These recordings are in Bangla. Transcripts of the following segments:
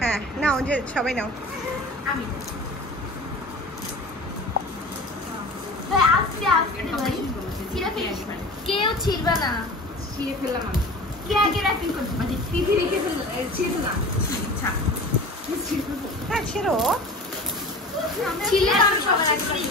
হ্যাঁ নাও, যে সবাই নাও। আমি কেউ ছিড়বে না, ছিঁড়ে ফেললাম আমি। কে আগে র্যাপিং করতে পারি? টিভি রেখে ফেললাম, ছিঁড়ে না। আচ্ছা হ্যাঁ ছিড়ো। ছিলে আমি সবার আগে করি।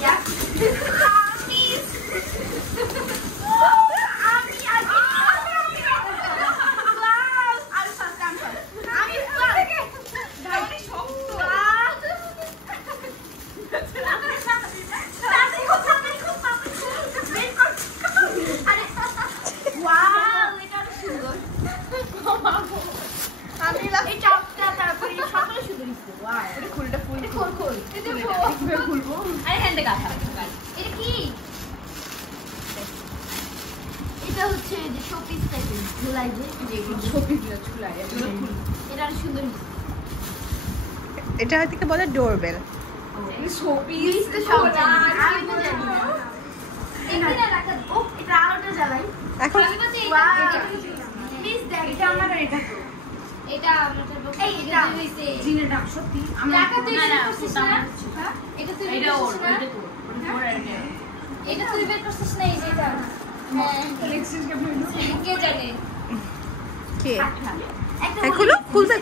এটা হয়তো বলে ডোরবেল।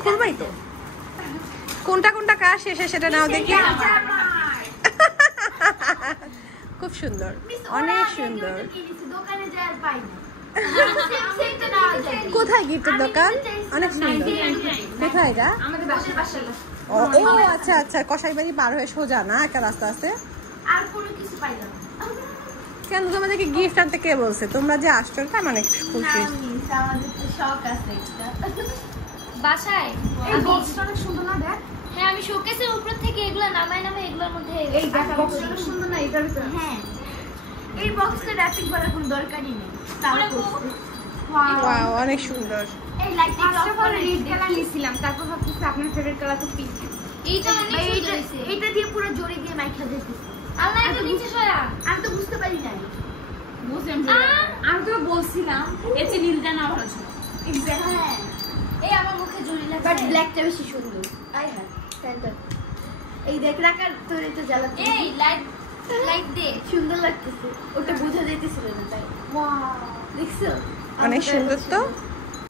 খুলবাই তো, কোনটা কোনটা কাজ শেষে সেটা নাও দেখি। খুব সুন্দর, অনেক সুন্দর। কোথায় গিফটের দোকান? অনেক সুন্দর। কোথায় এটা? ও আচ্ছা আচ্ছা, কসাইবাড়ি পার হয়ে সোজা না একটা রাস্তা আছে। কেন তোমাদেরকে গিফট আনতে কে বলছে? তোমরা যে আসছো তার মানে খুশি। বাসায় এই বক্সটা অনেক সুন্দর না দেখ? হ্যাঁ আমি শোকেসের উপর থেকে এগুলা নামাই এগুলোর মধ্যে এই বক্সটা সুন্দর না এটার ভিতর? হ্যাঁ এই বক্সটা র‍্যাপিং করার কোনো দরকারই নেই। তাহলে ওয়াও অনেক সুন্দর। এই লাইটটা অফ করে রেড কালার নিছিলাম, তারপর ভাবতেছি আপনার ফেভারিট কালার তো পিঙ্ক। এইটা অনেক সুন্দর হইছে। এটা দিয়ে পুরো জড়ি দিয়ে মাইখা দিতেছি। আল্লাহ এটা নিচে সরা, আমি তো বুঝতে পারি নাই। বুঝলাম, আমি তো বলছিলাম এর চেয়ে নীলটা না ভালো ছিল। এক্স্যাক্টলি এই আমার মুখে জড়ি লাগছে, বাট ব্ল্যাকটা বেশি সুন্দর। আই হ্যাঁ স্ট্যান্ডার্ড। এই দেখ রাকার তোর এটা জ্বালাতে, এই লাইট দে, সুন্দর লাগতেছে। ওটা বোঝা যাইতেছিল না তাই। ওয়াও দেখছো অনেক সুন্দর তো।